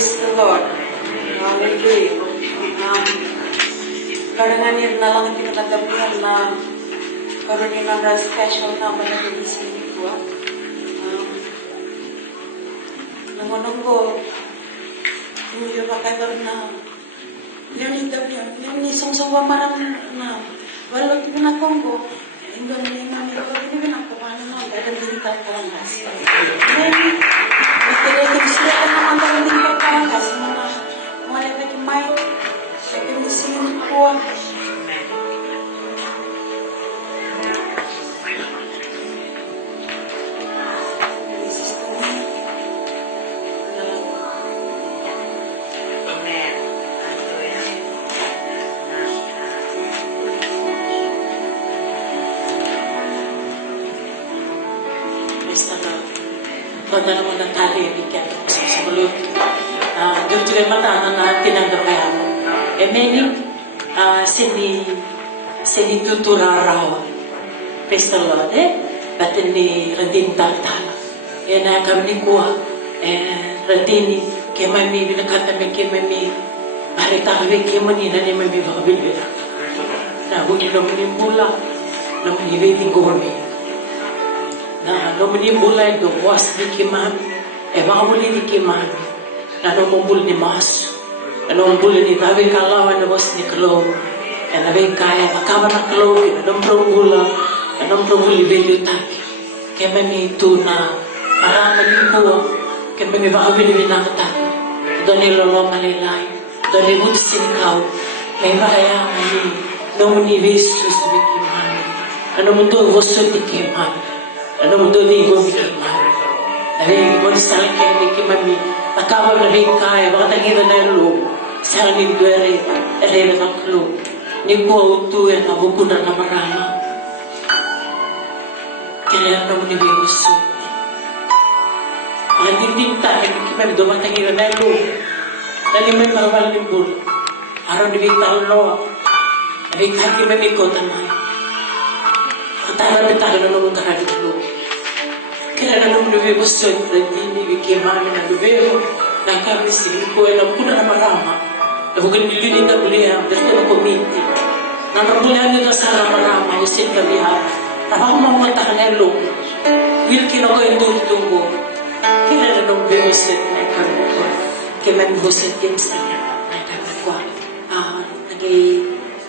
Praise the Lord. Hallelujah. Kadang yan na lang tinatagabihan na karoon yun ang special naman na nagising ko. Nangunong ko, hindi yung makagawa na yung isang sawa marang na wala ko na Congo. Hindi ko namin ko, hindi ko na kumano na dahil hindi ka kalangas. Then, ito sila ka naman dahil hindi ka kalangas. Mga nagkakimay, nagkakimay ko. Pada naman ng tali, bigyan ko sa mulut. Doon juga mata na tinanggap kaya mo. Many sini tuturaraw. Praise the Lord, Batin ni Radin Tartala. Na kami kuha, Radin, kaya may binakata may kaya may maritawi kaya manina ni may bakabilbila. Na huwag naman yung bula, naman yung waiting gourmet. Na nomini bulay do was di kimami muli di kimami na nomul ni mas nomul ni tabi kalawan na was ni klo na be kaya makama na klo nombrongula nombronguli beli taki kememi tu na arama lipo kememi bakabili na kata doni lolo malilay doni mutsin kau may maraya ni nomini visus di kimami nomundo vosso di kimami ano mo doon yung gawin mo? Ay, kung saan kayo may kimami, nakawag na rin kaya, baka tagina na yung loob. Saan yung duwere, na kaklo. Ni ko utuyan, ako na na marama. Kaya naman ni Bimuso. Ang hindi tayo, may kimami, doon tagina na yung loob. Dali may marawal ng bulo. Araw ni Bitang Noa. Ay, kaki may ko tanay. Katahan na naman karami ng loob. Kaya na nung lumibuson, Radini, Wikimami na lubero, na kami ko, alam ko na marama. Na huwag nilinin na ulihan, basta na komiti. Na namulihan nila sa marama, usin kami ha. Na mamamata ka na loob. Wilkin ako yung tutungo. Kaya na nung lumibuson, na kami ko. Kaya may buson yung sa niya, na kami ko.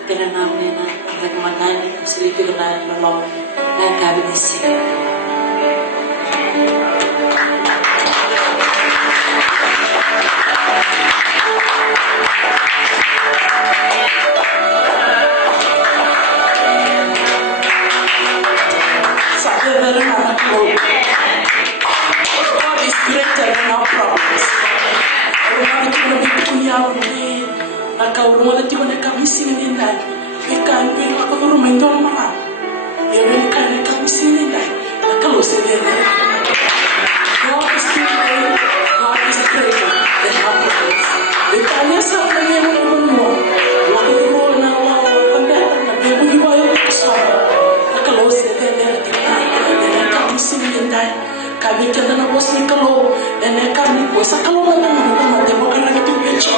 Kaya namin na, ang nagmatayin, silipin ko na lalaw, na kami ni siya. God is greater than our problems. Kami kata na bos ni kalau dan kami bos kalau na naman naman mo kana gitu pecho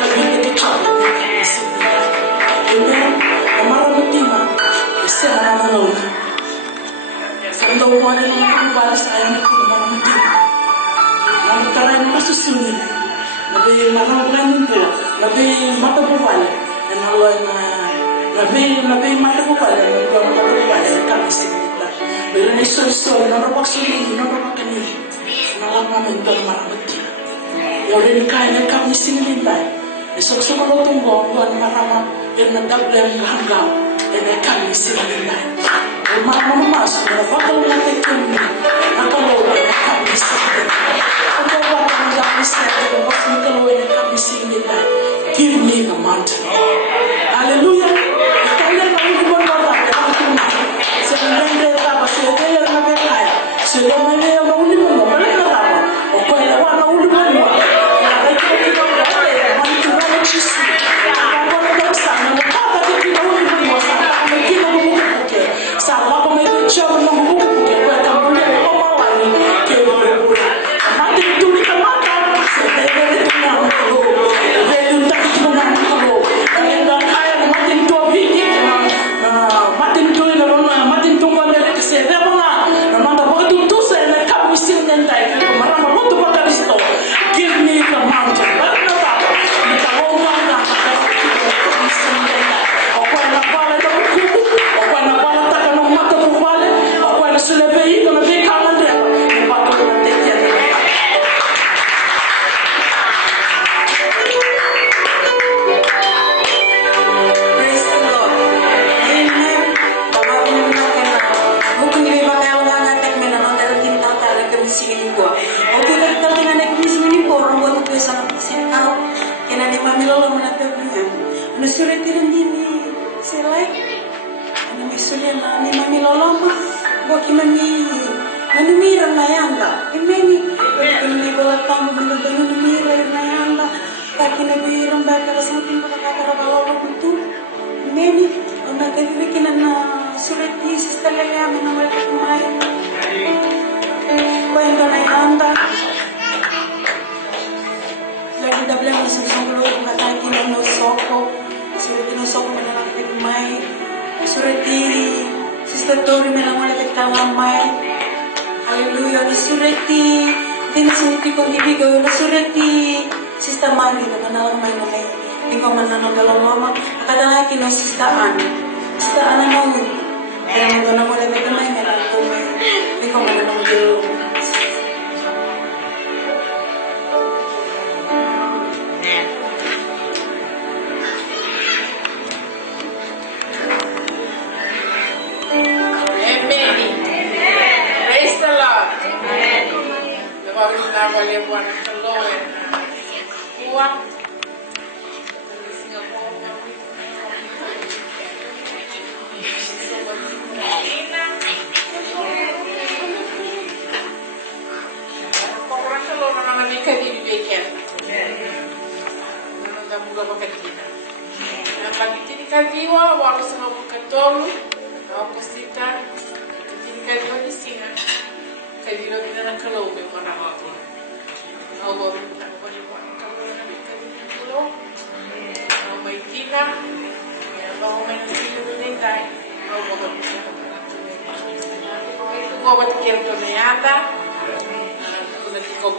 kami ni kalo ini amara mutima ese ana na sando wala na balas ay na ko amara mutima ang karan masusuni nabi marang nito nabi mata po pala na wala nabi mata po pala na mata po pala kami sila. Pero na iso-iso, narapag-suli, narapag-kanili. Nalang namin ito na marabuti. Yung rin kaya kami sinilintay. Iso-sumalotong ko, buwan marama, yung nadablang hanggang, yung kami sinilintay. Yung mamamaso, narapag-along natin kami, nakalawa na kami sinilintay. Ang gawa ng kami sinilintay, bakit nakalawa na kami sinilintay. Give me the mountain. Hallelujah! Ikaw na kami buwan marama, kami kumain. Sa mga Sila na kaya. Sila na kaya na uli mo. Wala na ako. O kaya na uli mo. Nakay ko ito ang kaya. Mantura na chisi. Ako na daw sa akin. Nakakati uli mo. Sa akin may kinabubuke. Sa ako may picture ng bubuke. Kaya kamuli na kumawani. Kaya bubuke. Mati tuloy ka mata. Sa kaya na Nasulit ni silay. Ano may sulit na ni mami loloma. Boki mami nanumira na yanda. Imeni. Ini bola tamu benar-benar nanumira na yanda. Taki na biram bakal sampai bakal balolo betul. Imeni. Ona tadi bikin na sulit ni sistalaya menawar kumai. Kwenda na yanda. Lagi dah bilang masuk sanggulo kata kita no soko, surat no soko menarik kumai, surat di sister Tori menarik kalamai, haleluya surat di nasi tikung tibigo surat di sister Mari menarik mai, tinggal menarik dalam mama, kata kita sister Ana mau, yang mana mau lebih kumai menarik kumai, tinggal menarik dulu. Valeu, boa noite, boa.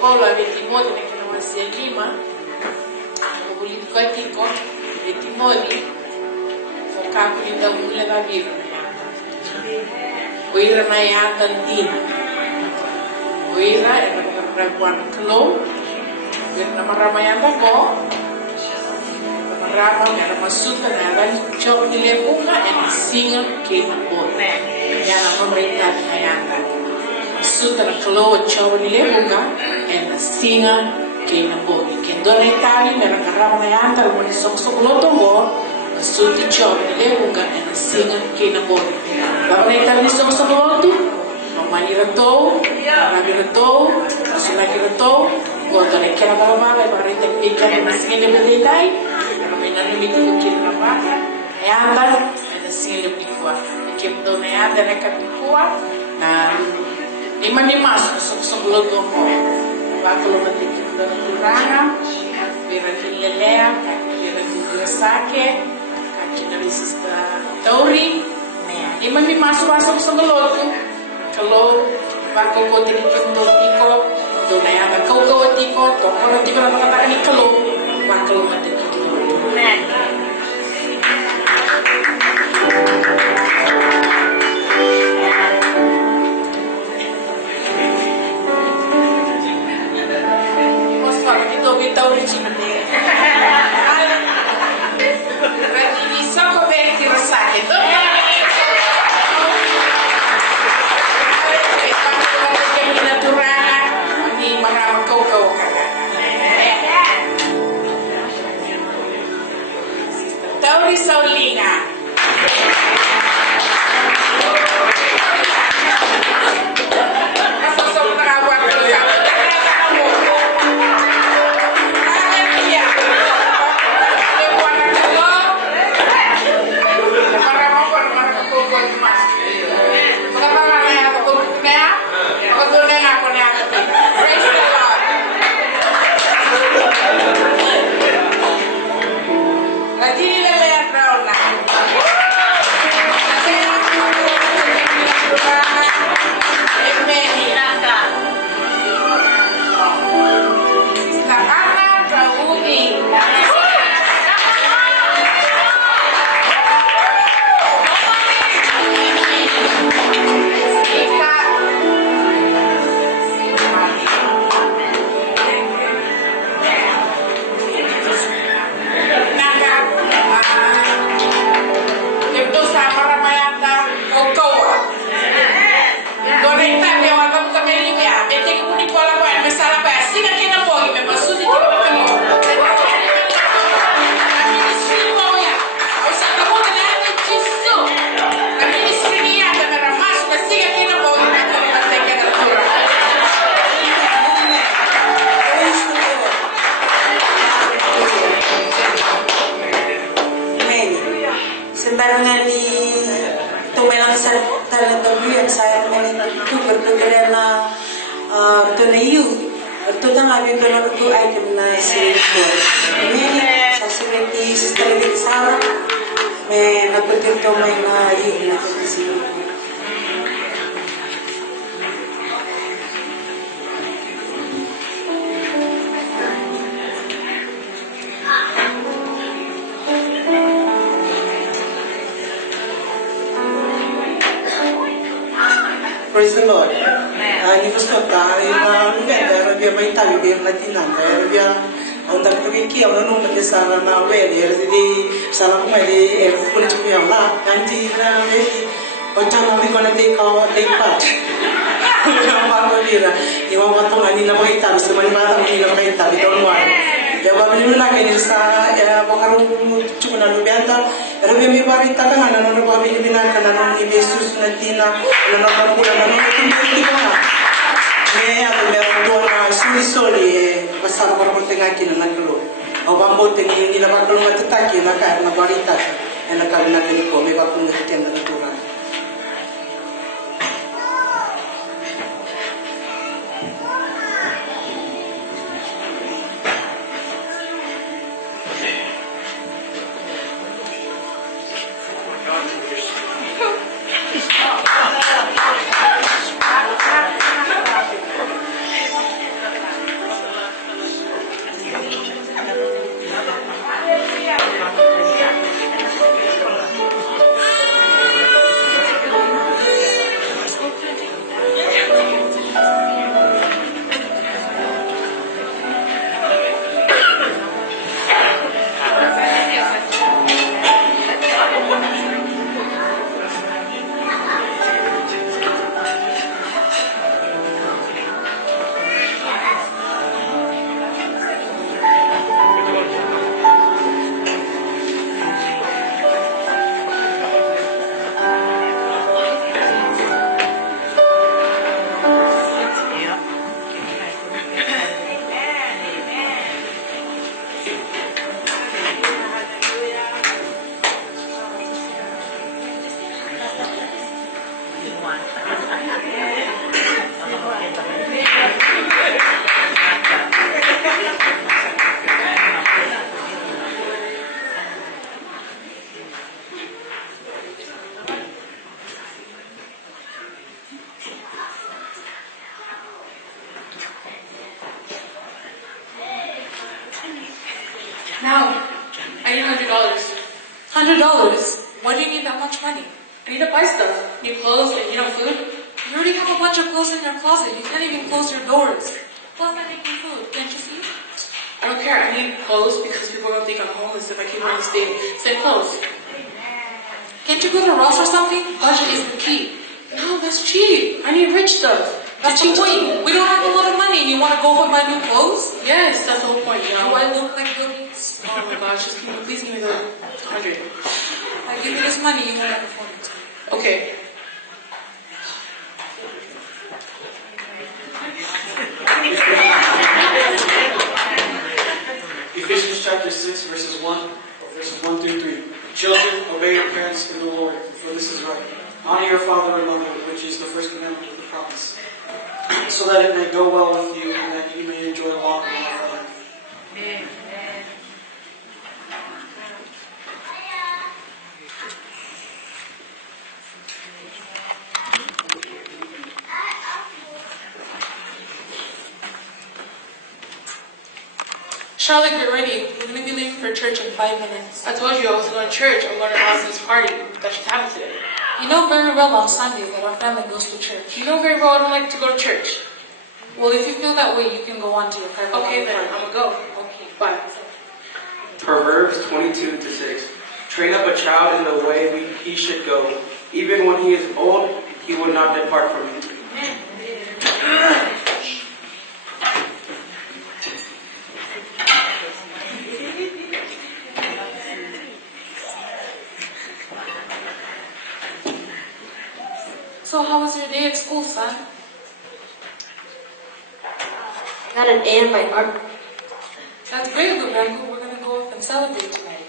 Paula Timothy na kinawasi lima kubulit ko tiko Timothy fokaku ni daula na biru Uira na yata dina Uira na perempuan kelo na maramayanda ko marama na masuka na ran chok nile bunga and singa kina bote yana pemerintah yanda Suta na kalo chawa nile bunga and singa kina bote kendo na itali na nakarama yanda mo ni sok loto mo suti chawa nile bunga and singa kina bote baba na itali ni sok loto mamani rato nabi rato sunaki rato Kota na kira mama ba barita ikan na singile belilay may nanimit ko kina baka yanda na singile bikwa kipto na yanda na kapikwa na Iman-imas sa luto mo. Bago lumating kita ng turanga, pera nilelea, pera nilasake, kinalisis na tauri. Iman-imas sa luto. Kalau bago ko tinikin mo tiko, doon na yan, nagkaugawa tiko, toko na tiko na makataka ni kalau, bago lumating kita ng luto. Kita original. Berarti bisa kok berarti resah itu. Kita natural ni marah kau kagak. Tauri Saulinga. Lagi ni dah lihat kau nak. na you. Ito tangabi ko na ito item na Serivice. Ngayon, sa Serivice, talaga isara. May nagpagkito may na yun na Serivice. Praise the Lord. Ni förstått att jag väntar och jag var inte alltid med till andra. Jag undrar hur vi kan göra något med sådana när vi är det sådana med det är fullt som jag la kan tida och tanna vi kan det ka det part. Jag var det. Jag var på en lilla bita så man bara en lilla bita vi don't want. Jag var väl lagi sa bakarong chuna lubenta pero mi barita kan ano no ba binibinan kan ano ni Jesus na tina ano no ko na no hindi ko na me ato meron doon na suli basta ko ko tenga kin na kulo o ba mo tengi ni na ba kulo matataki na ka na barita na kalina ko me ba kulo tenga na tura. Now, I need $100. $100? Why do you need that much money? I need to buy stuff. New clothes and food. You already have a bunch of clothes in your closet. You can't even close your doors. Why am I making food? Can't you see? I don't care. I need clothes because people are going to think I'm homeless if I keep wearing same clothes. Can't you go to Ross or something? Budget is the key. No, that's cheap. I need rich stuff. That's the point. We don't have a lot of money and you want to go buy new clothes? Yes, that's the whole point, Do I look like goodies? Oh my gosh, please give me the 100. I give you this money, you won't afford it. Okay. Ephesians chapter 6, verses 1 through 3. Children, obey your parents in the Lord, for this is right. Honor your father and mother, which is the first commandment with the promise, so that it may go well with you and that you may enjoy long and life life. Charlotte, get ready. We're going to be leaving for church in 5 minutes. I told you I was going to church. I'm going to Ross's party that she's having today. You know very well on Sunday that our family goes to church. You know very well I don't like to go to church. Well, if you feel that way, you can go on to your private life. Okay then, I'm going to go. Okay. Bye. Proverbs 22:6. Train up a child in the way he should go. Even when he is old, he will not depart from it. So how was your day at school, son? Got an A in my art. That's great, Lubenko. We're going to go up and celebrate tonight.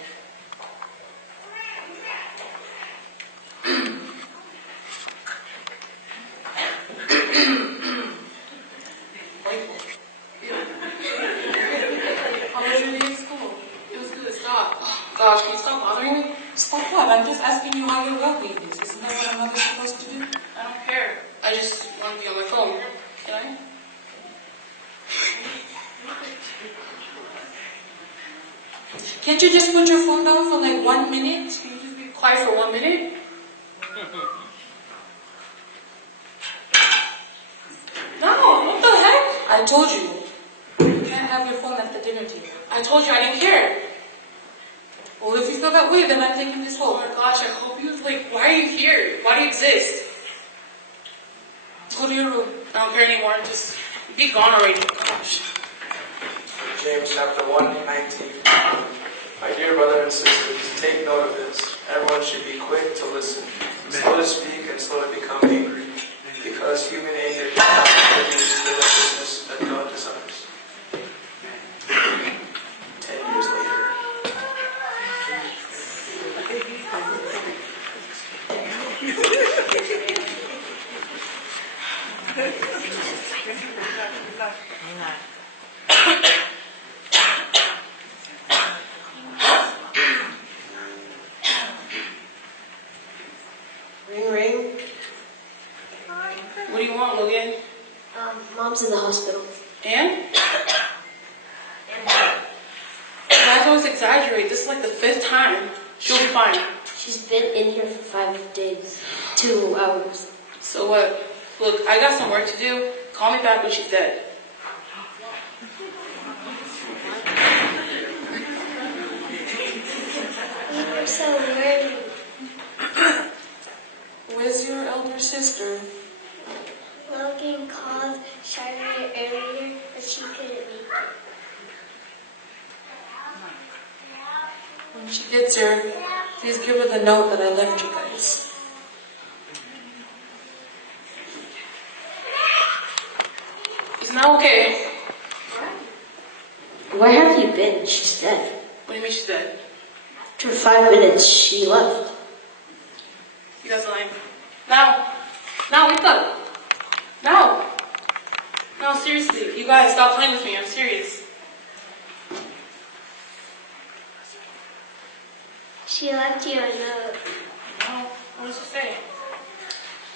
I'm just asking you how your well-being is. Isn't that what a mother's supposed to do? I don't care. I just want to be on my phone. Can I? Can't you just put your phone down for like 1 minute? Can you just be quiet for 1 minute? No, what the heck? I told you. You can't have your phone at the dinner table. I told you I didn't care. Well, if you feel that way, then I'm taking this Oh home. my gosh, I hope you why are you here? Why do you exist? Go to your room. I don't care anymore. Just be gone already. Gosh. James chapter 1:19. My dear brother and sisters, take note of this. Everyone should be quick to listen, slow to speak, and slow to become angry, because human anger cannot produce the righteousness that God desires. 10 years later. Ring, ring. What do you want, Logan? Mom's in the hospital. And? You guys always exaggerate. This is like the 5th time. She'll be fine. She's been in here for 5 days, 2 hours. So what? Look, I got some work to do. Call me back when she's dead. I'm so worried. Where's your elder sister? Logan called Charlotte earlier, but she couldn't make it. When she gets here, please give her the note that I left you guys. It's not okay. Where have you been? She's dead. What do you mean she's dead? After 5 minutes, she left. You guys lying. Now, wake up. Now. No, seriously. You guys, stop playing with me. I'm serious. She left you a note. No, what does it say?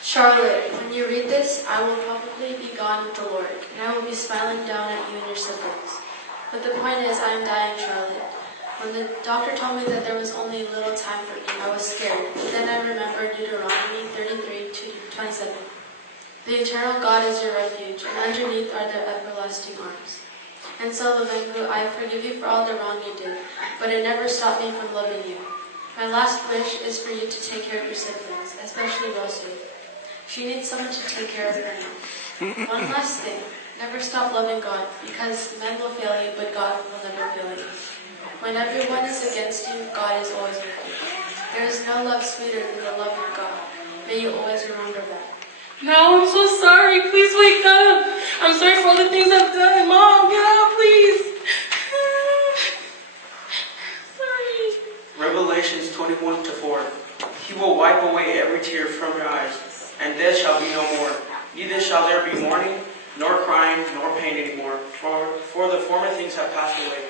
Charlotte, when you read this, I will probably be gone with the Lord, and I will be smiling down at you and your siblings. But the point is, I am dying, Charlotte. When the doctor told me that there was only a little time for me, I was scared. But then I remembered Deuteronomy 33:27. The eternal God is your refuge, and underneath are their everlasting arms. And so, Lovengu, I forgive you for all the wrong you did, but it never stopped me from loving you. My last wish is for you to take care of your siblings, especially Rosie. She needs someone to take care of her now. One last thing. Never stop loving God, because men will fail you, but God will never fail you. When everyone is against you, God is always with you. There is no love sweeter than the love of God. May you always remember that. No, I'm so sorry. Please wake up. I'm sorry for all the things I've done. Mom, get up, please. Sorry. Revelations 21:4. He will wipe away every tear from your eyes, and death shall be no more. Neither shall there be mourning, nor crying, nor pain anymore, for the former things have passed away.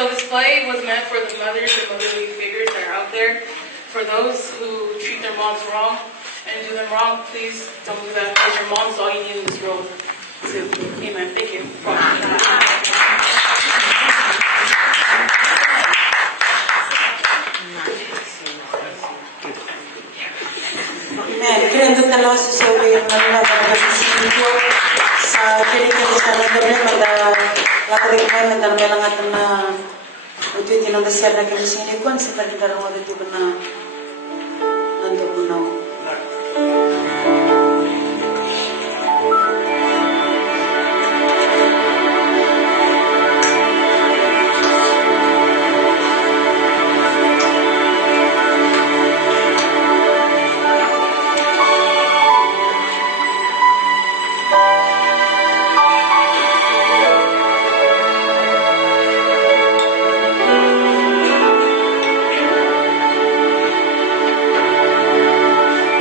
So this play was meant for the mothers and motherly figures that are out there. For those who treat their moms wrong and do them wrong, please don't do that, because your mom's all you need in this world. Amen. Thank you. Amen. Grande talo sa sawi mga pagkakasisyo sa kini-kini sa nagdabi latrik-may madalmelang at na uti tinong dasya na kami sinikon sa pagdarong at ito na